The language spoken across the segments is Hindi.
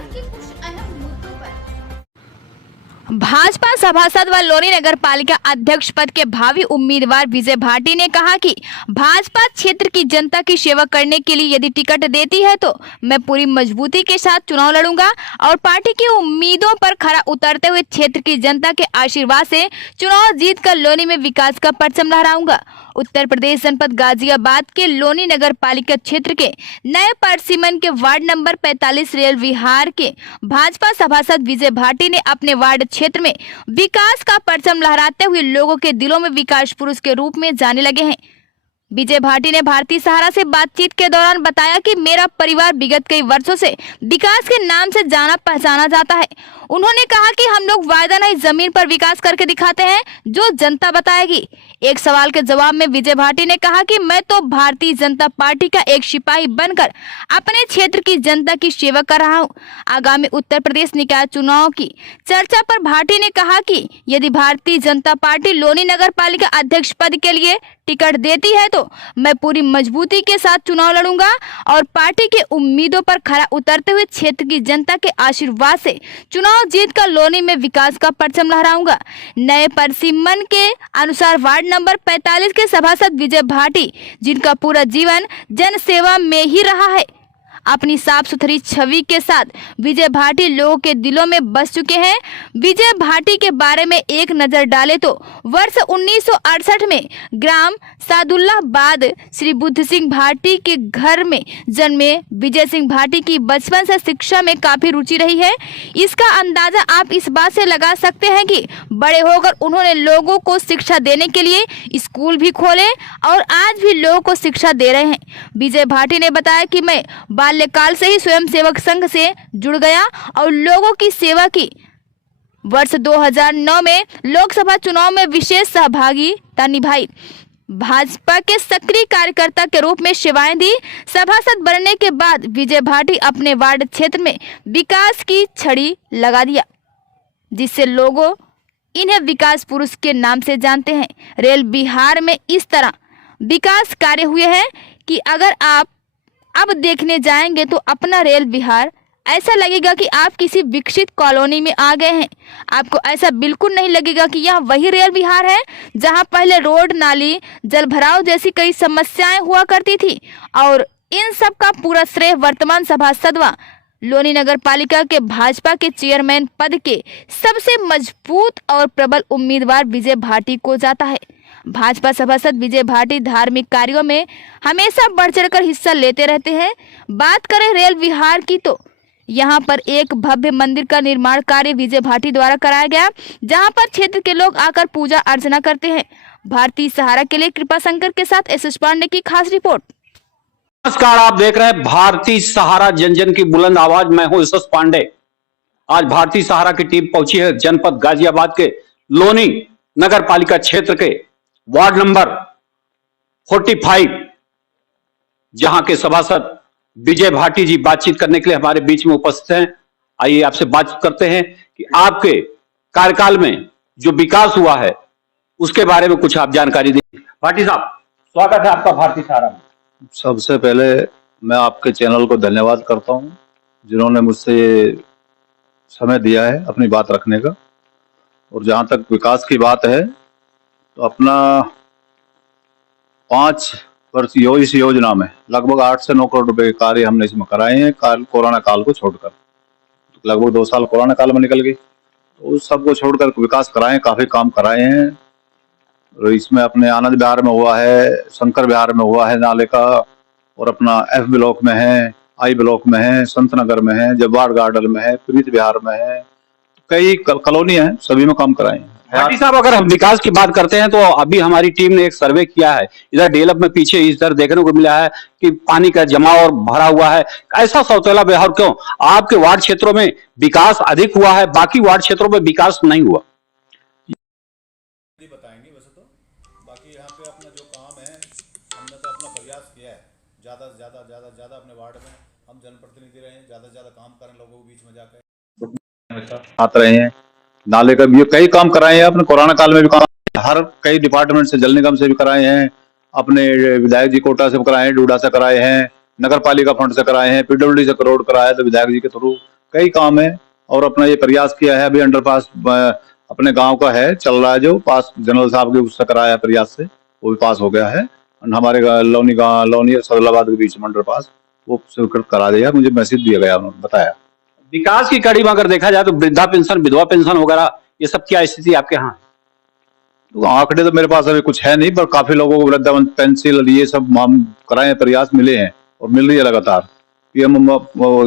आज के कुछ अहम मुद्दों पर। भाजपा सभासद व लोनी नगर पालिका अध्यक्ष पद के भावी उम्मीदवार विजय भाटी ने कहा कि भाजपा क्षेत्र की जनता की सेवा करने के लिए यदि टिकट देती है तो मैं पूरी मजबूती के साथ चुनाव लड़ूंगा और पार्टी की उम्मीदों पर खरा उतरते हुए क्षेत्र की जनता के आशीर्वाद से चुनाव जीतकर लोनी में विकास का परचम लहराऊंगा। उत्तर प्रदेश जनपद गाजियाबाद के लोनी नगर पालिका क्षेत्र के नए परसिमन के वार्ड नंबर 45 रेल विहार के भाजपा सभासद विजय भाटी ने अपने वार्ड क्षेत्र में विकास का परचम लहराते हुए लोगों के दिलों में विकास पुरुष के रूप में जाने लगे हैं। विजय भाटी ने भारतीय सहारा से बातचीत के दौरान बताया कि मेरा परिवार विगत कई वर्षों से विकास के नाम से जाना पहचाना जाता है। उन्होंने कहा कि हम लोग वायदा नहीं जमीन पर विकास करके दिखाते हैं जो जनता बताएगी। एक सवाल के जवाब में विजय भाटी ने कहा कि मैं तो भारतीय जनता पार्टी का एक सिपाही बनकर अपने क्षेत्र की जनता की सेवा कर रहा हूं। आगामी उत्तर प्रदेश निकाय चुनाव की चर्चा पर भाटी ने कहा कि यदि भारतीय जनता पार्टी लोनी नगर पालिका अध्यक्ष पद के लिए टिकट देती है तो मैं पूरी मजबूती के साथ चुनाव लड़ूंगा और पार्टी के उम्मीदों पर खरा उतरते हुए क्षेत्र की जनता के आशीर्वाद से चुनाव जीतकर लोनी में विकास का परचम लहराऊंगा। नए परसिमन के अनुसार वार्ड नंबर 45 के सभासद विजय भाटी, जिनका पूरा जीवन जन सेवा में ही रहा है, अपनी साफ सुथरी छवि के साथ विजय भाटी लोगों के दिलों में बस चुके हैं। विजय भाटी के बारे में एक नजर डालें तो वर्ष 1968 में ग्राम सादुल्लाबाद श्री बुद्ध सिंह भाटी के घर में जन्मे विजय सिंह भाटी की बचपन से शिक्षा में काफी रुचि रही है। इसका अंदाजा आप इस बात से लगा सकते हैं कि बड़े होकर उन्होंने लोगों को शिक्षा देने के लिए स्कूल भी खोले और आज भी लोगों को शिक्षा दे रहे हैं। विजय भाटी ने बताया कि मैं बाल्यकाल से ही स्वयं सेवक संघ से जुड़ गया और लोगों की सेवा की। वर्ष 2009 में लोकसभा चुनाव में विशेष सहभागिता निभाई। भाजपा के सक्रिय कार्यकर्ता के रूप में सेवाएं दी। सभासद बनने के बाद विजय भाटी अपने वार्ड क्षेत्र में विकास की छड़ी लगा दिया, जिससे लोगों इन्हें विकास पुरुष के नाम से जानते हैं। रेल बिहार में इस तरह विकास कार्य हुए हैं कि अगर आप अब देखने जाएंगे तो अपना रेल विहार ऐसा लगेगा कि आप किसी विकसित कॉलोनी में आ गए हैं। आपको ऐसा बिल्कुल नहीं लगेगा कि यह वही रेल विहार है जहां पहले रोड, नाली, जल भराव जैसी कई समस्याएं हुआ करती थी और इन सब का पूरा श्रेय वर्तमान सभासद व लोनी नगर पालिका के भाजपा के चेयरमैन पद के सबसे मजबूत और प्रबल उम्मीदवार विजय भाटी को जाता है। भाजपा सभासद विजय भाटी धार्मिक कार्यों में हमेशा बढ़ चढ़कर हिस्सा लेते रहते हैं। बात करें रेल विहार की तो यहाँ पर एक भव्य मंदिर का निर्माण कार्य विजय भाटी द्वारा कराया गया, जहाँ पर क्षेत्र के लोग आकर पूजा अर्चना करते हैं। भारतीय सहारा के लिए कृपा शंकर के साथ एस पांडे की खास रिपोर्ट। नमस्कार, आप देख रहे हैं भारतीय सहारा, जन जन की बुलंद आवाज। मैं हूं एस पांडे। आज भारतीय सहारा की टीम पहुंची है जनपद गाजियाबाद के लोनी नगर पालिका क्षेत्र के वार्ड नंबर 45, जहां के सभासद विजय भाटी जी बातचीत करने के लिए हमारे बीच में उपस्थित हैं। आइए आपसे बातचीत करते हैं कि आपके कार्यकाल में जो विकास हुआ है उसके बारे में कुछ आप जानकारी दें। भाटी साहब, स्वागत है आपका भारतीय सहारा में। सबसे पहले मैं आपके चैनल को धन्यवाद करता हूं, जिन्होंने मुझसे ये समय दिया है अपनी बात रखने का। और जहां तक विकास की बात है तो अपना 5 वर्ष इस योजना में लगभग 8 से 9 करोड़ रुपए के कार्य हमने इसमें कराए हैं, कोरोना काल को छोड़कर। तो लगभग 2 साल कोरोना काल में निकल गए, तो उस सब को छोड़कर विकास कराए, काफी काम कराए हैं। और इसमें अपने आनंद विहार में हुआ है, शंकर विहार में हुआ है नाले का, और अपना F ब्लॉक में है, I ब्लॉक में है, संत नगर में है, जब्बार गार्डन में है, प्रीत विहार में है, कई कॉलोनी है, सभी में काम कराए हैं। भाटी साहब, अगर हम विकास की बात करते हैं तो अभी हमारी टीम ने एक सर्वे किया है, इधर डेलप में पीछे इधर देखने को मिला है कि पानी का जमाव और भरा हुआ है। ऐसा सौतेला व्यवहार क्यों? आपके वार्ड क्षेत्रों में विकास अधिक हुआ है, बाकी वार्ड क्षेत्रों में विकास नहीं हुआ। बताएंगे वैसे तो बाकी यहाँ पे अपना जो काम है हमने तो अपना प्रयास किया है, ज़्यादा से ज़्यादा अपने वार्ड में हम जनप्रतिनिधि रहे, ज़्यादा से ज़्यादा काम करें, लोगों के बीच में जाकर आते रहे हैं। नाले का भी कई काम कराए हैं, अपने कोरोना काल में भी काम, हर कई डिपार्टमेंट से, जल निगम से भी कराए हैं, अपने विधायक जी कोटा से कराए हैं, डूडा से कराए हैं, नगर पालिका फंड से कराए हैं, PWD से रोड कराया तो विधायक जी के थ्रू कई काम है और अपना ये प्रयास किया है। अभी अंडरपास अपने गांव का है, चल रहा है, जो पास जनरल साहब के उससे कराया प्रयास से, वो भी पास हो गया है। हमारे लोनी और सदलाबाद के बीच में अंडरपास वो स्वीकृत करा दिया, मुझे मैसेज दिया गया, उन्होंने बताया। विकास की कड़ी में अगर देखा जाए तो वृद्धा पेंशन, विधवा पेंशन वगैरह ये सब क्या स्थिति आपके यहाँ है? तो आंकड़े तो मेरे पास अभी कुछ है नहीं, पर काफी लोगों को वृद्धा पेंशन ये सब हम कराए प्रयास मिले हैं और मिल रही है लगातार। पीएम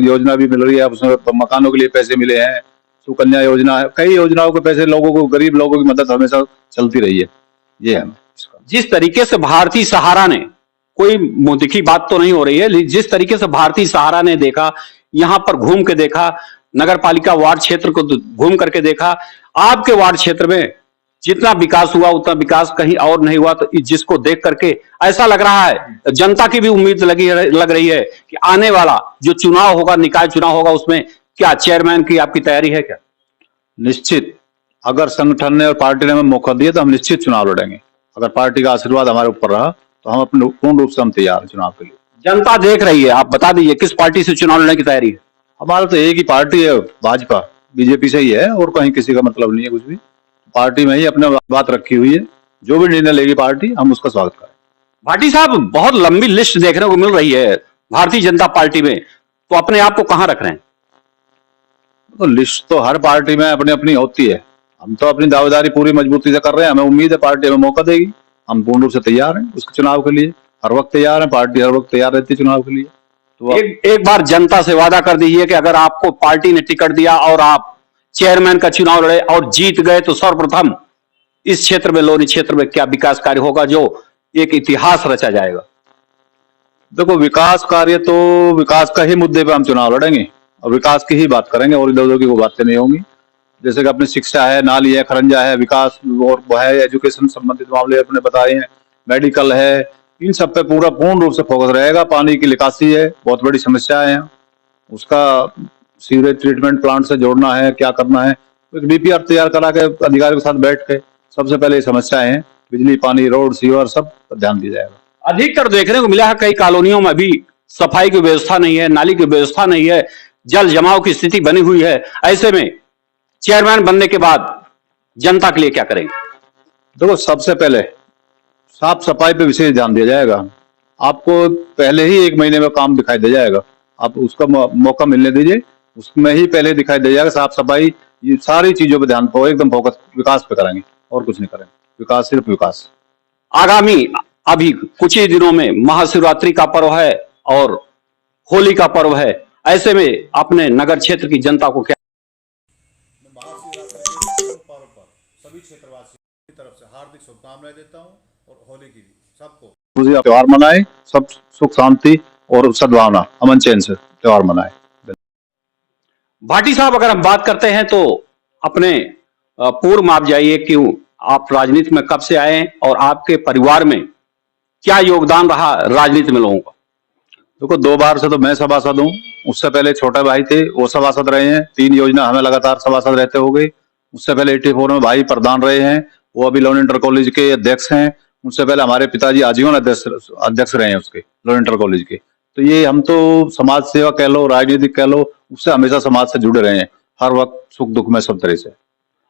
योजना भी मिल रही है, उसमें मकानों के लिए पैसे मिले हैं, सुकन्या योजना है, कई योजनाओं के पैसे लोगों को, गरीब लोगों की मदद हमेशा चलती रही है। ये है जिस तरीके से भारतीय सहारा ने, कोई मुद्दे की बात तो नहीं हो रही है, जिस तरीके से भारतीय सहारा ने देखा, यहाँ पर घूम के देखा, नगर पालिका वार्ड क्षेत्र को घूम करके देखा, आपके वार्ड क्षेत्र में जितना विकास हुआ उतना विकास कहीं और नहीं हुआ, तो जिसको देख करके ऐसा लग रहा है, जनता की भी उम्मीद लग रही है कि आने वाला जो चुनाव होगा, निकाय चुनाव होगा, उसमें क्या चेयरमैन की आपकी तैयारी है क्या? निश्चित, अगर संगठन ने और पार्टी ने हमें मौका दिया तो हम निश्चित चुनाव लड़ेंगे। अगर पार्टी का आशीर्वाद हमारे ऊपर रहा तो हम अपने पूर्ण रूप से हम तैयार हैं चुनाव के लिए। जनता देख रही है, आप बता दीजिए किस पार्टी से चुनाव लड़ने की तैयारी है? हमारा तो एक ही पार्टी है, भाजपा, बीजेपी से ही है, और कहीं किसी का मतलब नहीं है कुछ भी। पार्टी में ही अपने बात रखी हुई है, जो भी निर्णय लेगी पार्टी हम उसका स्वागत करें। भाटी साहब, बहुत लंबी लिस्ट देखने को मिल रही है भारतीय जनता पार्टी में, तो अपने आप को कहां रख रहे हैं? तो लिस्ट तो हर पार्टी में अपनी अपनी होती है, हम तो अपनी दावेदारी पूरी मजबूती से कर रहे हैं। हमें उम्मीद है पार्टी हमें मौका देगी, हम पूर्ण रूप से तैयार हैं उसके चुनाव के लिए, हर वक्त तैयार हैं, पार्टी हर वक्त तैयार रहती है चुनाव के लिए। तो एक बार जनता से वादा कर दीजिए कि अगर आपको पार्टी ने टिकट दिया और आप चेयरमैन का चुनाव लड़े और जीत गए, तो सर्वप्रथम इस क्षेत्र में, लोनी क्षेत्र में क्या विकास कार्य होगा जो एक इतिहास रचा जाएगा? देखो, विकास कार्य तो विकास का ही मुद्दे पे हम चुनाव लड़ेंगे और विकास की ही बात करेंगे, और इधर उधर की वो बातें नहीं होंगी। जैसे कि अपनी शिक्षा है, नाली है, खरंजा है, विकास और वो है, एजुकेशन संबंधित मामले अपने बताए हैं, मेडिकल है, इन सब पे पूरा पूर्ण रूप से फोकस रहेगा। पानी की निकासी है, बहुत बड़ी समस्या है यहाँ, उसका सीवरेज ट्रीटमेंट प्लांट से जोड़ना है, क्या करना है, एक डीपीआर तैयार करा के अधिकारियों के साथ बैठ के सबसे पहले ये समस्याएं हैं, बिजली, पानी, रोड, सीवर, सब पर ध्यान दिया जाएगा। अधिकतर देखने को मिला है कई कॉलोनियों में अभी सफाई की व्यवस्था नहीं है, नाली की व्यवस्था नहीं है, जल जमाव की स्थिति बनी हुई है। ऐसे में चेयरमैन बनने के बाद जनता के लिए क्या करेंगे? देखो, सबसे पहले साफ सफाई पे विशेष ध्यान दिया जाएगा। आपको पहले ही 1 महीने में काम दिखाई दे जाएगा, आप उसका मौका मिलने दीजिए, उसमें ही पहले दिखाई दे जाएगा। साफ सफाई, ये सारी चीजों पे ध्यान एकदम फोकस विकास पे करेंगे और कुछ नहीं करेंगे, विकास सिर्फ विकास। आगामी अभी कुछ ही दिनों में महाशिवरात्रि का पर्व है और होली का पर्व है, ऐसे में अपने नगर क्षेत्र की जनता को क्या महाशिवरात्रि के पर्व पर सभी क्षेत्रवासियों की तरफ से हार्दिक शुभकामनाएं देता हूं, और होली की सबको त्योहार मनाए, सब सुख शांति और सद्भावना, अमन चैन से त्योहार मनाए। भाटी साहब, अगर हम बात करते हैं तो अपने पूर्व में आप जाइए, क्यों आप राजनीति में कब से आए और आपके परिवार में क्या योगदान रहा राजनीति में लोगों का? देखो, 2 बार से तो मैं सभासद हूँ, उससे पहले छोटे भाई थे, वो सभासद रहे हैं, 3 योजना हमें लगातार सभासद रहते हो गए। उससे पहले 84 में भाई प्रधान रहे हैं, वो अभी लोन इंटर कॉलेज के अध्यक्ष हैं। उससे पहले हमारे पिताजी आजीवन अध्यक्ष रहे हैं उसके, लोन इंटर कॉलेज के। तो ये हम तो समाज सेवा कह लो, राजनीतिक कह लो, उससे हमेशा समाज से जुड़े रहे हैं, हर वक्त सुख दुख में सब तरह से।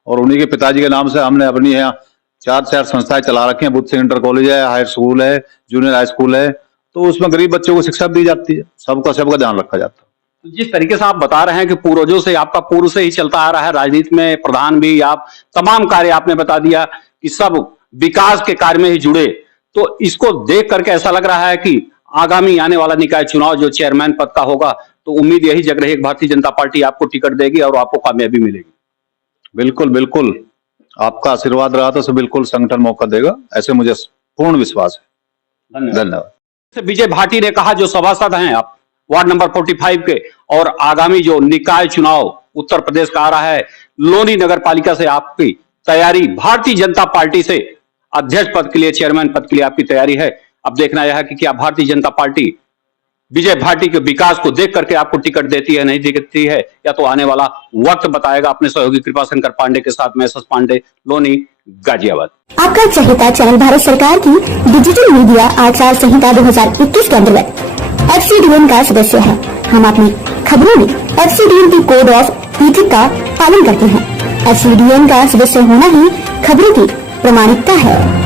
और उन्हीं के पिताजी के नाम से हमने अपनी यहाँ 4 संस्थाएं चला रखी हैं। बुद्ध सिंह इंटर कॉलेज है, हाई स्कूल है, जूनियर हाई स्कूल है, तो उसमें गरीब बच्चों को शिक्षा दी जाती है, सबका ध्यान रखा जाता है। जिस तरीके से आप बता रहे हैं कि पूर्वजों से, आपका पूर्व से ही चलता आ रहा है, राजनीति में प्रधान भी आप, तमाम कार्य आपने बता दिया कि सब विकास के कार्य में ही जुड़े, तो इसको देख करके ऐसा लग रहा है कि आगामी आने वाला निकाय चुनाव जो चेयरमैन पद का होगा, तो उम्मीद यही जग रही है कि भारतीय जनता पार्टी आपको टिकट देगी और आपको कामयाबी मिलेगी। बिल्कुल बिल्कुल, आपका आशीर्वाद रहा तो बिल्कुल संगठन मौका देगा, ऐसे मुझे पूर्ण विश्वास है। धन्यवाद। विजय भाटी ने कहा, जो सभासद हैं आप वार्ड नंबर 45 के, और आगामी जो निकाय चुनाव उत्तर प्रदेश का आ रहा है, लोनी नगर पालिका से आपकी तैयारी, भारतीय जनता पार्टी से अध्यक्ष पद के लिए, चेयरमैन पद के लिए आपकी तैयारी है। अब देखना यह है कि क्या भारतीय जनता पार्टी विजय भाटी के विकास को देख करके आपको टिकट देती है, नहीं देती है, या तो आने वाला वक्त बताएगा। अपने सहयोगी कृपाशंकर पांडे के साथ मैं एस पांडे, लोनी, गाजियाबाद। आपका चहेता चैनल भारत सरकार की डिजिटल मीडिया आचार संहिता 2021 के अंतर्गत FCDN का सदस्य है। हम अपनी खबरों में FCDN की कोड ऑफ इथिक्स का पालन करते हैं। FCDN का सदस्य होना ही खबरों की प्रामाणिकता है।